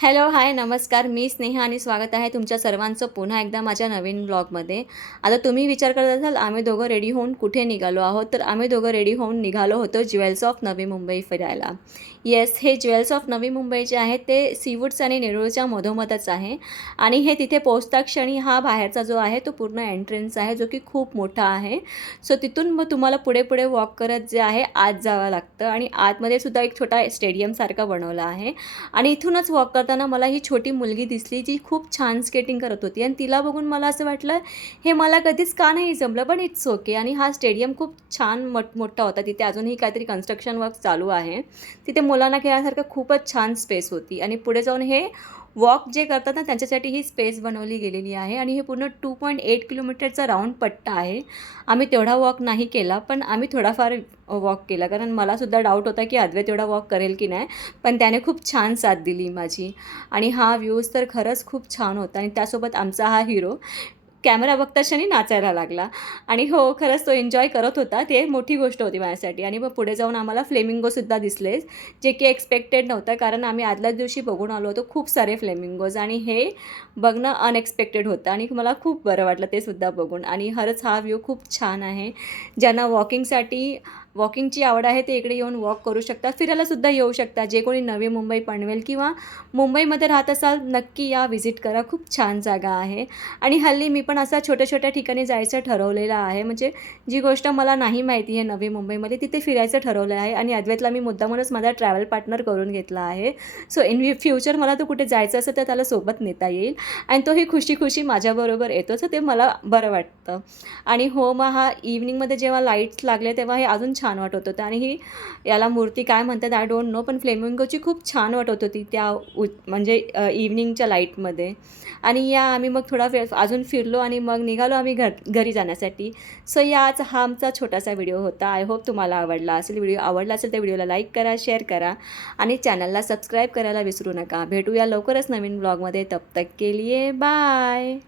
Hello, हाय, नमस्कार. मी स्नेहा आणि स्वागत आहे तुमच्या सर्वांचं पुन्हा एकदा माझ्या नवीन ब्लॉगमध्ये. आता तुम्ही विचार करत असाल, आम्ही दोघं रेडी होऊन कुठे निघालो आहोत? तर आम्ही दोघं रेडी होऊन निघालो होतो ज्वेल्स ऑफ नवी मुंबई फिरायला. येस, हे ज्वेल्स ऑफ नवी मुंबई जे आहे ते सीवूड्स आणि नेरूळच्या मधोमधच आहे आणि हे तिथे पोहोचता क्षणी हा बाहेरचा जो आहे तो पूर्ण एंट्रन्स आहे, जो की खूप मोठा आहे. सो तिथून मग तुम्हाला पुढे वॉक करत जे आहे आत जावं लागतं आणि आतमध्ये सुद्धा एक छोटा स्टेडियमसारखा बनवला आहे आणि इथूनच वॉक करताना मला ही छोटी मुलगी दिसली जी खूप छान स्केटिंग करत होती आणि तिला बघून मला असं वाटलं हे मला कधीच का नाही जमलं, पण इट्स ओके. आणि हा स्टेडियम खूप छान मोठा होता. तिथे अजूनही काहीतरी कन्स्ट्रक्शन वर्क चालू आहे. तिथे मुलांना खेळण्यासारखं खूपच छान स्पेस होती आणि पुढे जाऊन हे वॉक जे करतात ना त्यांच्यासाठी ही स्पेस बनवली गेलेली आहे आणि हे पूर्ण 2.8 किलोमीटरचा राऊंड पट्टा आहे. आम्ही तेवढा वॉक नाही केला, पण आम्ही थोडाफार वॉक केला, कारण मलासुद्धा डाऊट होता की अद्वैत एवढा वॉक करेल की नाही, पण त्याने खूप छान साथ दिली माझी. आणि हा व्ह्यूज तर खरंच खूप छान होता आणि त्यासोबत आमचा हा हिरो कॅमेरा बघता क्षणी नाचायला लागला आणि हो, खरंच तो एन्जॉय करत होता. ते मोठी गोष्ट होती माझ्यासाठी. आणि मग पुढे जाऊन आम्हाला फ्लेमिंगोसुद्धा दिसले, जे की एक्सपेक्टेड नव्हतं, कारण आम्ही आदल्याच दिवशी बघून आलो होतो खूप सारे फ्लेमिंगोज आणि हे बघणं अनएक्सपेक्टेड होतं आणि मला खूप बरं वाटलं ते सुद्धा बघून. आणि खरंच हा व्ह्यू खूप छान आहे. ज्यांना वॉकिंगची आवड आहे ते इकडे येऊन वॉक करू शकता, फिरायलासुद्धा येऊ शकता. जे कोणी नवी मुंबई पनवेल किंवा मुंबईमध्ये राहत असाल, नक्की या, व्हिजिट करा. खूप छान जागा आहे. आणि हल्ली मी पण असा छोट्या ठिकाणी जायचं ठरवलेलं आहे. म्हणजे जी गोष्ट मला नाही माहिती आहे नवी मुंबईमध्ये, तिथे फिरायचं ठरवलं आहे आणि अद्वैतला मी मुद्दामूनच माझा ट्रॅव्हल पार्टनर करून घेतला आहे. सो इन फ्युचर मला तो कुठे जायचं असेल तर त्याला सोबत नेता येईल आणि तोही खुशी माझ्याबरोबर येतो, तर ते मला बरं वाटतं. आणि हो, मग हा इव्हनिंगमध्ये जेव्हा लाईट्स लागले तेव्हा हे अजून छान वाटत होतं आणि ही याला मूर्ती काय म्हणतात आय डोंट नो, पण फ्लेमिंगोची खूप छान वाटत होती त्या म्हणजे इव्हनिंगच्या लाईटमध्ये. आणि आम्ही मग थोडा वेळ अजून फिरलो आणि मग निघालो आम्ही घरी जाण्यासाठी. सो याच हा आमचा छोटासा व्हिडिओ होता. आय होप तुम्हाला आवडला असेल. व्हिडिओ आवडला असेल तर व्हिडिओला लाईक करा, शेअर करा आणि चॅनलला सबस्क्राईब करायला विसरू नका. भेटूया लवकरच नवीन ब्लॉगमध्ये. तब तक के लिए बाय.